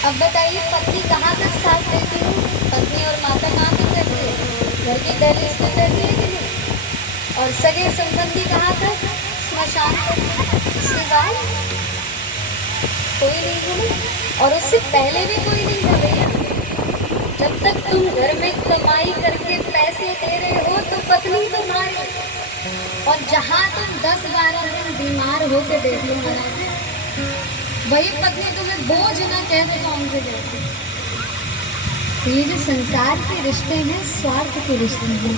अब बताइए, पत्नी कहाँ तक साथ देती है? पत्नी और माता कहाँ तक रहती है? घर की दहलीज तक रहती है कि नहीं? और सगे संबंधी कहाँ तक? स्मशान तक। उसके बाद कोई नहीं है ना। और उससे पहले भी कोई नहीं था भैया। जब तक तुम घर में कमाई करके पैसे दे रहे हो तो पत्नी तुम्हारी, और जहाँ तुम 10-12 दिन बीमार होके देख लो महाराज, वही पत्नी तुम्हें बोझ ना कह दे कौन से कहते। तो ये जो संसार के रिश्ते हैं, स्वार्थ के रिश्ते हैं।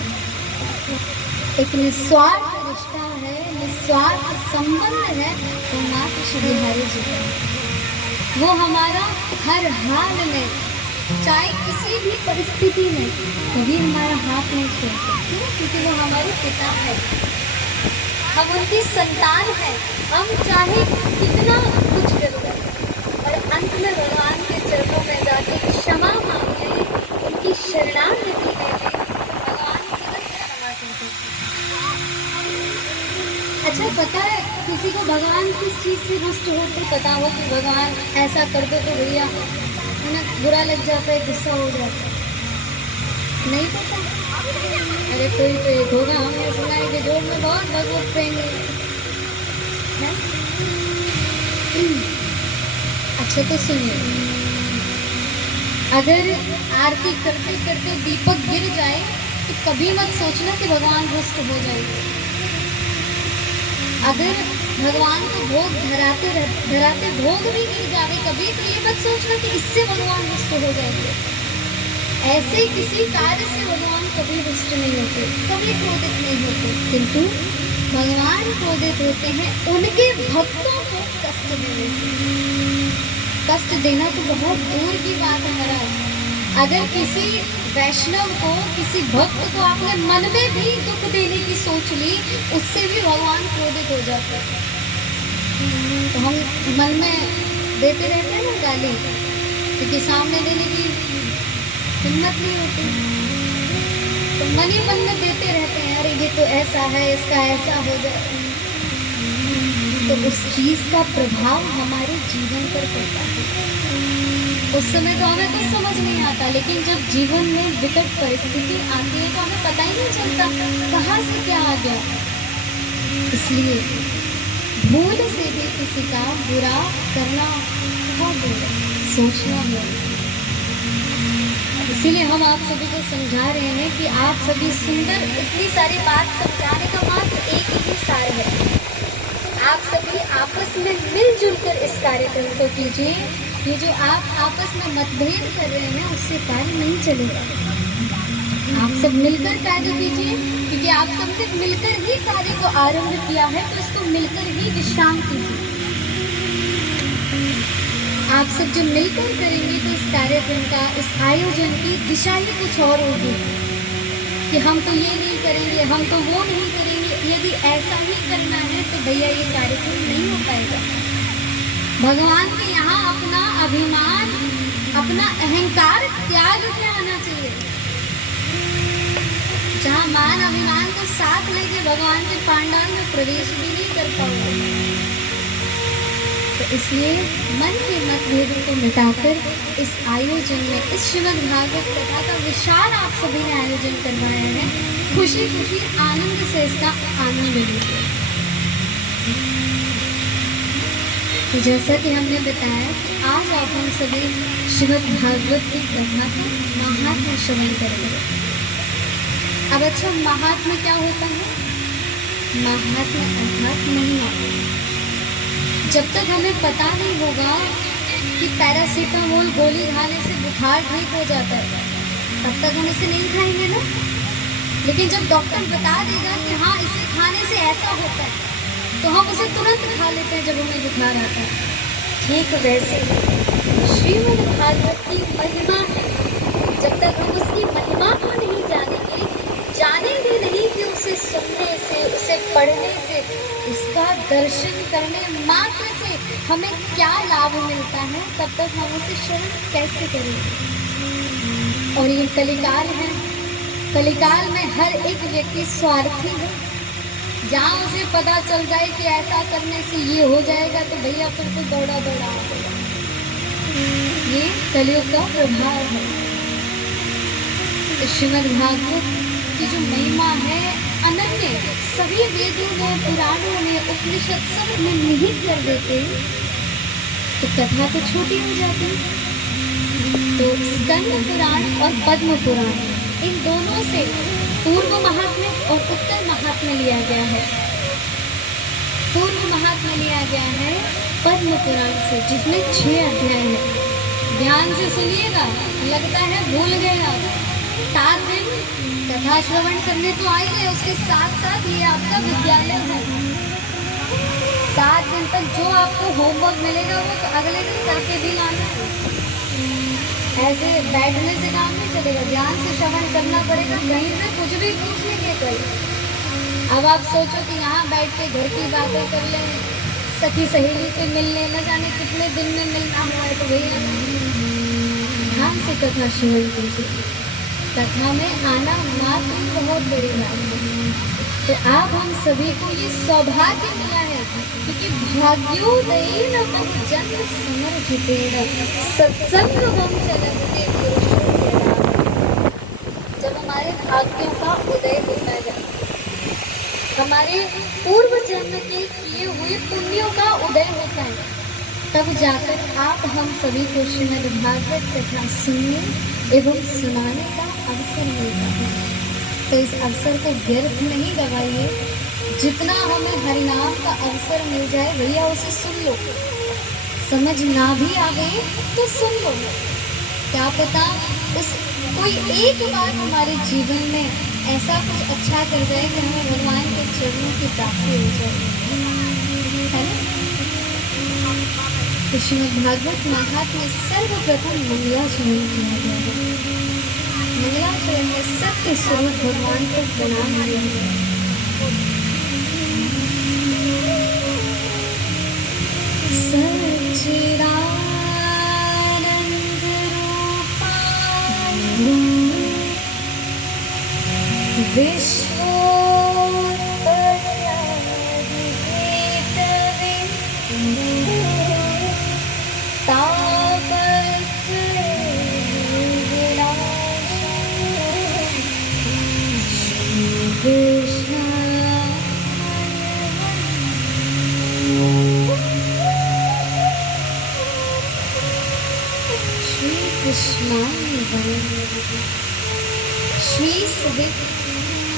एक निस्वार्थ रिश्ता है, निस्वार्थ संबंध है, वो मात्र श्री हरि जी का। वो हमारा हर हाल में, चाहे किसी भी परिस्थिति में, कभी हमारा हाथ नहीं छोड़ते। क्यों? क्योंकि वो हमारे पिता है, हम उनकी संतान हैं। हम चाहे कितना कुछ कर लें और अंत में भगवान के चरणों में जाके क्षमा मांग लें, उनकी शरणागति ले लें, भगवान तुरंत क्षमा कर देते। अच्छा, पता है किसी को भगवान किस चीज से रुष्ट होते? पता हो कि भगवान ऐसा कर दो तो भैया ना बुरा लग जाता है, गुस्सा हो जाता है? नहीं पता? अरे कोई तो एक होगा, हमने सुना है कि जोड़ में बहुत भगवत प्रेमी है। अच्छा तो सुनिए, अगर आरती करते करते दीपक गिर जाए तो कभी मत सोचना कि भगवान रुष्ट हो जाएंगे। अगर भगवान को भोग धराते धराते भोग भी गिर जाए कभी, तो ये मत सोचना कि इससे भगवान रुष्ट हो जाएंगे। ऐसे किसी कार्य से भगवान कभी रुष्ट नहीं होते, कभी क्रोधित नहीं होते, किंतु भगवान क्रोधित होते हैं उनके भक्तों को कष्ट देने से। कष्ट देना तो बहुत दूर की बात है महाराज। अगर किसी वैष्णव को, किसी भक्त को आपने मन में भी दुख देने की सोच ली, उससे भी भगवान क्रोधित हो जाता है। तो हम मन में देते रहते हैं ना गाली, क्योंकि सामने देने की हिम्मत नहीं होती, तो मन ही मन में देते रहते हैं, अरे ये तो ऐसा है, इसका ऐसा हो जाए। तो उस चीज का प्रभाव हमारे जीवन पर पड़ता है। उस समय तो हमें कुछ समझ नहीं आता, लेकिन जब जीवन में विकट परिस्थिति आती है तो हमें पता ही नहीं चलता कहाँ से क्या आ गया। इसलिए भूल से भी किसी का बुरा करना बहुत बुरा, सोचना बुरा। इसीलिए हम आप सभी को समझा रहे हैं कि आप सभी सुंदर, इतनी सारी बात समझाने का मात्र एक ही सार है। आप सभी आपस में मिलजुल कर इस कार्यक्रम को कीजिए। ये जो आप आपस में मतभेद कर रहे हैं उससे कार्य नहीं चलेगा। आप सब मिलकर कार्य कीजिए, क्योंकि आप सबने मिलकर ही कार्य को आरंभ किया है, तो इसको मिलकर ही विश्राम कीजिए। आप सब जब मिलकर करेंगे तो इस कार्यक्रम का, इस आयोजन की दिशा ही कुछ और होगी कि हम तो ये नहीं करेंगे, हम तो वो नहीं करेंगे। यदि ऐसा ही करना है तो भैया ये कार्यक्रम नहीं हो पाएगा। भगवान के यहाँ अपना अभिमान, अपना अहंकार त्याग के आना चाहिए। जहाँ मान अभिमान को साथ लेके भगवान के पांडाल में प्रवेश भी नहीं कर पाओगे। तो इसलिए मन के मतभेदों को मिटाकर इस आयोजन में, इस श्रीमद् भागवत कथा का विशाल आप सभी ने आयोजन करवाया है। खुशी खुशी आनंद से इसका आनंद लीजिए। तो जैसा कि हमने बताया कि आज आप हम सभी श्रीमद् भागवत की कथा का महात्म्य श्रवण करेंगे। अब अच्छा, महात्म्य क्या होता है? महात्म्य अर्थात महिमा। जब तक हमें पता नहीं होगा कि पैरासीटामोल गोली खाने से बुखार ठीक हो जाता है, तब तक हम इसे नहीं खाएंगे ना। लेकिन जब डॉक्टर बता देगा कि हाँ इसे खाने से ऐसा होता है, तो हम उसे तुरंत खा लेते हैं जब हमें बुखार आता है। ठीक वैसे श्रीमद् भागवत की महिमा है। जब तक हम उसकी महिमा को नहीं जानेंगे, जानेंगे नहीं कि उसे सुनने से, उसे पढ़ने से, उसका दर्शन करने मात्र से हमें क्या लाभ मिलता है, तब तक हम उसे श्रवण कैसे करेंगे। और ये कलिकाल है, कलिकाल में हर एक व्यक्ति स्वार्थी है। जहाँ उसे पता चल जाए कि ऐसा करने से ये हो जाएगा, तो भैया फिर तो दौड़ा दौड़ा आ गया। ये कलयुग का प्रभाव है। श्रीमद् भागवत की जो महिमा है अनन्य, सभी वेदों में, पुराणों में, उपनिषद सब में निहित कर देते, तो कथा तो छोटी हो जाती। तो स्कंद पुराण और पद्म पुराण, इन दोनों से पूर्व महात्म्य और उत्तर महात्म्य लिया गया है। पूर्व महात्म्य लिया गया है पद्म पुराण से, जिसमें 6 अध्याय है। ध्यान से सुनिएगा, लगता है भूल गए आप। 7 दिन कथा श्रवण करने तो आइए, उसके साथ साथ ये आपका विद्यालय है। 7 दिन तक जो आपको होमवर्क मिलेगा वो तो अगले दिन करके भी लाना है। ऐसे बैठने से काम नहीं चलेगा, ध्यान से श्रवण करना पड़ेगा। कहीं से कुछ भी पूछ लेंगे कल। अब आप सोचो कि यहाँ बैठ के घर की बातें कर लें, सखी सहेली से मिलने, न जाने कितने दिन में मिलना हुआ है, तो भैया ध्यान से कथा श्रवण कीजिए। कथा में आना मात्र बहुत बड़ी बात है। तो आप हम सभी को ये सौभाग्य मिला है, क्योंकि भाग्योदयेन बहुजन्म समर्जितेन सत्संगम चलते पुरुषों। जब हमारे भाग्यों का उदय होता है, हमारे पूर्व जन्म के किए हुए पुण्यों का उदय होता है, तब जाकर आप हम सभी को श्रीमद् भागवत कथा सुनने एवं सुनाने का अवसर मिलता है। तो इस अवसर को व्यर्थ नहीं गवाइए। जितना हमें हरिनाम का अवसर मिल जाए भैया उसे सुन लो। समझ ना भी आ गई तो सुन लो। क्या पता उस कोई एक बात हमारे जीवन में ऐसा कुछ अच्छा कर जाए कि हमें भगवान के चरणों की प्राप्ति हो जाए, है ना? तो श्रीमद् भागवत महात्म्य सर्वप्रथम मंगलाचरण किया गया है। मंगलाचरण में सत्य स्वरूप भगवान को प्रणाम किया गया है। सच्चिदानंद रूपाय विश्वोत्पत्त्यादिहेतवे श्री सुदित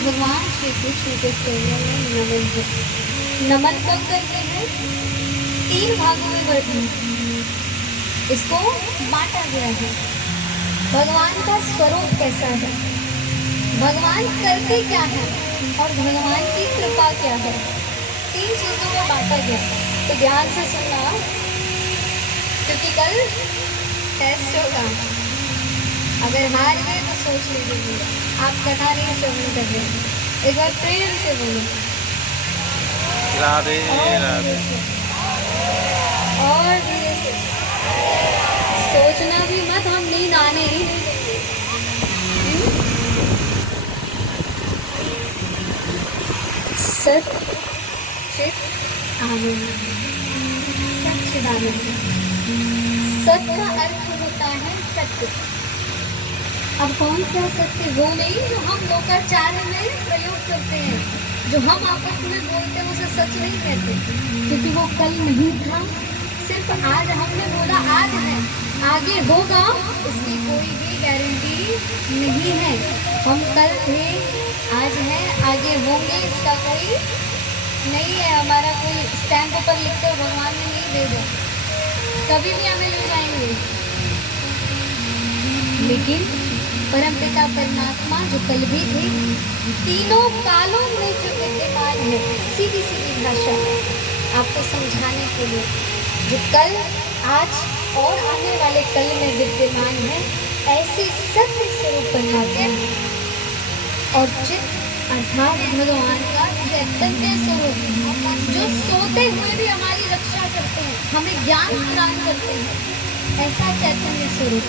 भगवान श्री कृष्ण के चरणों में नमन है। नमन कब करते हैं? 3 भागों में बढ़ते हैं। इसको बांटा गया है। भगवान का स्वरूप कैसा है, भगवान करते क्या है और भगवान की कृपा क्या है, 3 चीजों में बांटा गया। तो ध्यान से सुनना, क्योंकि कल टेस्ट होगा। अगर हार गए तो सोच लीजिए आप कथा नहीं श्रवण कर रहे। एक बार प्रेम से बोलो राधे राधे। और धीरे से सोचना भी मत, हम नींद आने ही नहीं देंगे। सत चित आनंद, सच्चिदानंद। सत का अर्थ होता है सत्य। अब कौन सा सत्य? वो नहीं जो हम लोकाचार में प्रयोग करते हैं, जो हम आपस में बोलते हैं उसे सच नहीं कहते, क्योंकि वो कल नहीं था। सिर्फ आज हमने बोला, आज है, आगे होगा इसकी कोई भी गारंटी नहीं है। हम कल थे, आज है, आगे होंगे, इसका कोई नहीं है। हमारा कोई स्टैम्प पर लिखते हो भगवान ने नहीं दे दो, कभी भी हमें मिल जाएंगे। लेकिन परमपिता परमात्मा जो कल भी थे, तीनों कालों में जो विद्यमान है, सीधी सीधी भाषा आपको समझाने के लिए, जो कल, आज और आने वाले कल में विद्यमान है, ऐसे सत्य स्वरूप परमात्मा और चित अर्थात भगवान का चैतन्य स्वरूप, जो सोते हुए भी हमारी रक्षा करते हैं, हमें ज्ञान प्रदान करते हैं, ऐसा चैतन्य स्वरूप।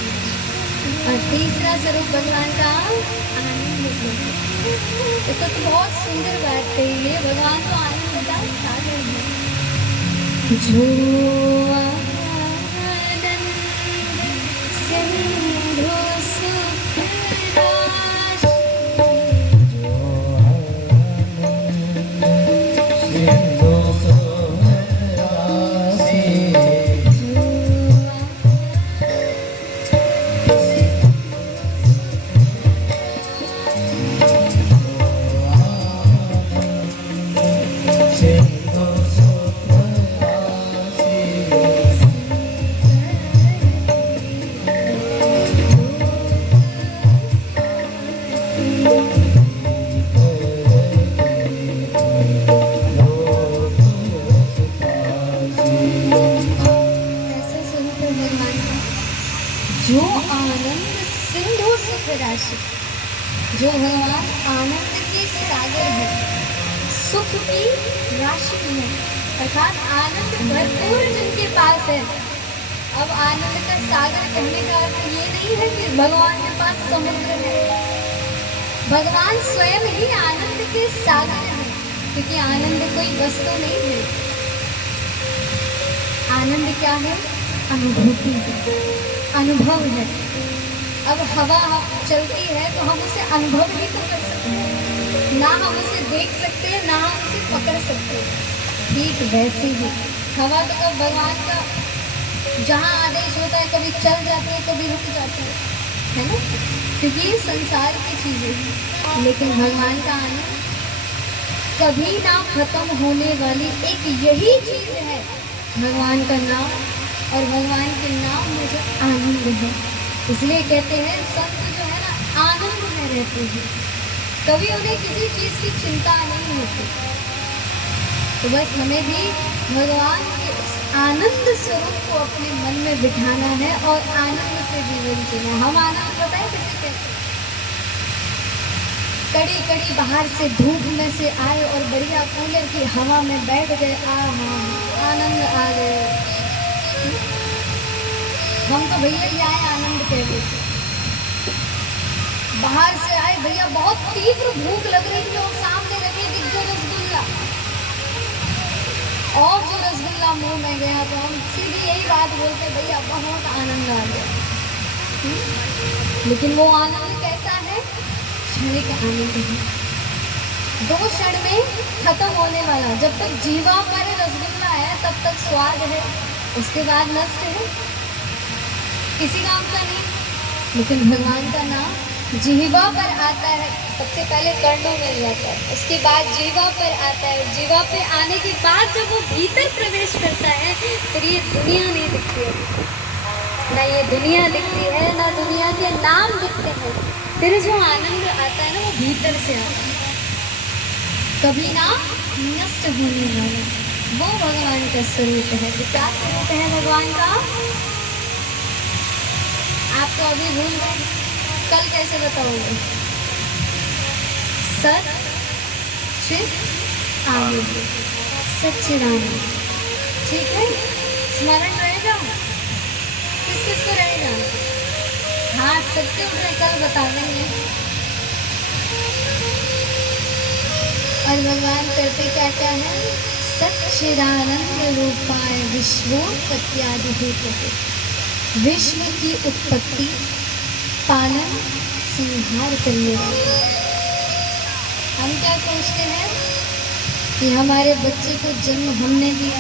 और तीसरा स्वरूप भगवान का आनंद स्वरूप। इसको तो बहुत सुंदर बात कही है, भगवान तो आनंद का सागर है। जो आनंद जो आनंद सिंधु सुख राशि, जो भगवान आनंद के सागर है, सुख की राशि है, अर्थात आनंद भरपूर जिनके पास है। अब आनंद का सागर कहने का अर्थ ये नहीं है कि भगवान के पास समुद्र है, भगवान स्वयं ही आनंद के सागर है, क्योंकि आनंद कोई वस्तु नहीं है। आनंद क्या है? अनुभूति है, अनुभव है। अब हवा चलती है तो हम उसे अनुभव ही तो कर सकते हैं, ना हम उसे देख सकते हैं, ना हम उसे पकड़ सकते हैं। ठीक वैसे ही हवा तो कब भगवान का जहाँ आदेश होता है, कभी चल जाती है, कभी रुक जाती है ना, क्योंकि ये संसार की चीजें हैं। लेकिन भगवान का आनंद कभी ना खत्म होने वाली एक यही चीज है, भगवान का नाम, और भगवान के नाम में जो आनंद है। इसलिए कहते हैं संत जो है ना आनंद में रहते हैं, कभी उन्हें किसी चीज की चिंता नहीं होती। तो बस हमें भी भगवान के उस आनंद स्वरूप को अपने मन में बिठाना है और आनंद से जीवन जीना। हम आनंद बताएं किसे कहते हैं? कड़ी कड़ी बाहर से धूप में से आए और बढ़िया कूलर की हवा में बैठ गए, आनंद आ गए। हम तो भैया ये आए आनंद कहते थे। बाहर से आए भैया, बहुत तीव्र भूख लग रही थी और सामने लगे दिख गए रसगुल्ला, और जो रसगुल्ला मुंह में गया तो हम सीधी यही बात बोलते, भैया बहुत आनंद आ गया। लेकिन वो आनंद कैसा है? क्षणिक आनंद है, 2 क्षण में खत्म होने वाला। जब तक जीवा पर रसगुल्ला है तब तक स्वाद है, उसके बाद नष्ट है, किसी काम का नहीं। लेकिन भगवान का नाम जीवा पर आता है, सबसे पहले कर्णों में जाता है, उसके बाद जीवा पर आता है। जीवा पे आने के बाद जब वो भीतर प्रवेश करता है, फिर ये दुनिया नहीं दिखती है, ना ये दुनिया दिखती है, ना दुनिया के नाम दिखते हैं। फिर जो आनंद आता है ना, वो भीतर से आता है, कभी ना नष्ट होने वाला, वो भगवान का स्वरूप है। तो क्या स्वरूप है भगवान का? आप तो अभी भूल गए, कल कैसे बताओगे? सत चित आनंद, सच्चिदानंद, ठीक है? स्मरण रहेगा? किस किस को रहेगा? हाँ, सबके उठे, कल बता देंगे। और भगवान करते क्या क्या है? सच्चिदानंद रूपाय विश्वोत्पत्त्यादिहेतवे, विश्व की उत्पत्ति, पालन, संहार करने वाले। हम क्या सोचते हैं कि हमारे बच्चे को जन्म हमने दिया,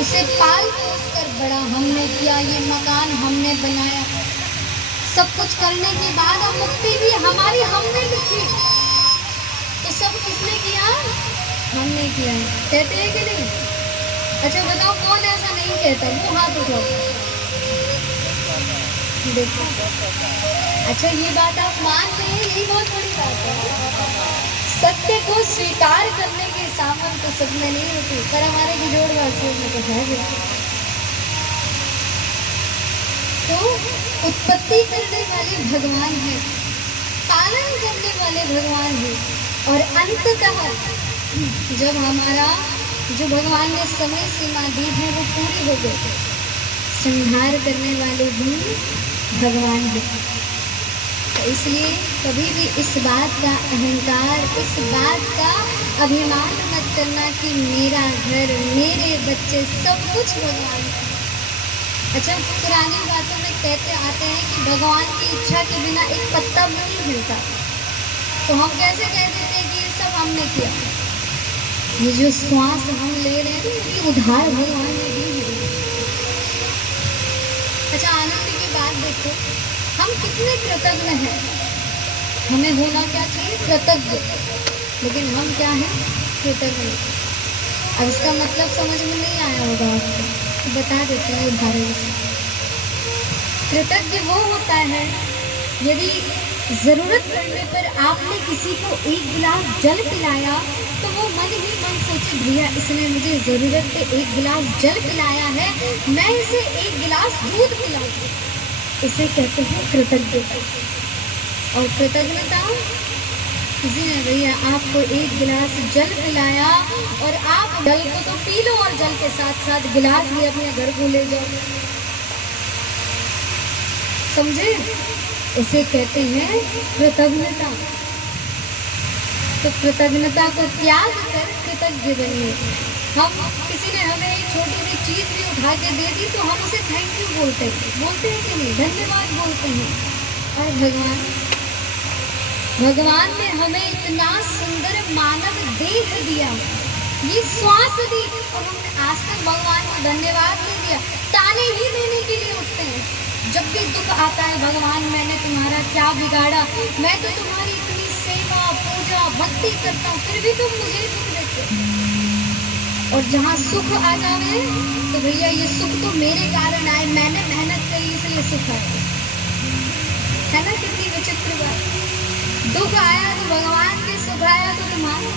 उसे पाल पोस कर बड़ा हमने किया, ये मकान हमने बनाया, सब कुछ करने के बाद अब मुक्ति भी हमारी हमने लिखी। तो सब किसने किया? हमने किया। कहते हैं कि नहीं? अच्छा बताओ कौन ऐसा नहीं कहता? वो हाथ उठाओ। देखो, अच्छा ये बात आप मान रहे हैं, यही बहुत बड़ी बात है। सत्य को स्वीकार करने की सामर्थ्य तो सब में नहीं होती, पर हमारे गिजोड़ वासियों में तो है बिल्कुल। तो उत्पत्ति करने वाले भगवान है, पालन करने वाले भगवान है, और अंततः जब हमारा जो भगवान ने समय सीमा दी है वो पूरी हो गई, संहार करने वाले भी भगवान है। तो इसलिए कभी भी इस बात का अहंकार, इस बात का अभिमान मत करना कि मेरा घर, मेरे बच्चे, सब कुछ भगवान का। अच्छा, पुरानी बातों में कहते आते हैं कि भगवान की इच्छा के बिना एक पत्ता भी नहीं हिलता। तो हम कैसे कह देते हैं कि ये सब हमने किया? ये जो श्वास हम ले रहे हैं ये उधार भगवान ने दी है। अच्छा, आनंद की बात देखो, हम कितने कृतज्ञ हैं। हमें होना क्या चाहिए? कृतज्ञ। लेकिन हम क्या हैं? कृतज्ञ। अब इसका मतलब समझ में नहीं आया होगा आपको, तो बता देते हैं उदाहरण से। कृतज्ञ वो होता है यदि ज़रूरत पड़ने पर आपने किसी को एक गिलास जल पिलाया तो वो मन ही मन सोचे, भैया इसने मुझे ज़रूरत पे एक गिलास जल पिलाया है, मैं इसे एक गिलास दूध पिलाऊं। इसे कहते हैं कृतज्ञता। और कृतज्ञता, किसी ने भैया आपको एक गिलास जल पिलाया और आप जल को तो पी लो और जल के साथ साथ गिलास भी अपने घर को ले जाओ, समझे? इसे कहते हैं कृतज्ञता। तो कृतज्ञता को त्याग कर कृतज्ञ बनिए। हम किसी ने हमें एक छोटी सी चीज भी उठा के दे दी तो हम उसे थैंक यू बोलते हैं कि नहीं, धन्यवाद बोलते हैं। और भगवान ने हमें इतना सुंदर मानव देह दिया, ये श्वास दी, और हमने आज तक भगवान को धन्यवाद नहीं दिया। ताने ही देने के लिए उठते हैं। जब भी दुख आता है, भगवान मैंने तुम्हारा क्या बिगाड़ा, मैं तो तुम्हारी इतनी सेवा पूजा भक्ति करता हूँ, फिर भी तुम मुझे ही दुख देते हो। और जहाँ सुख आ जावे तो भैया ये सुख तो मेरे कारण आए, मैंने मेहनत करी इसलिए सुख आया, है ना? कितनी विचित्र बात। दुख आया तो भगवान के, सुख आया तो तुम्हारा।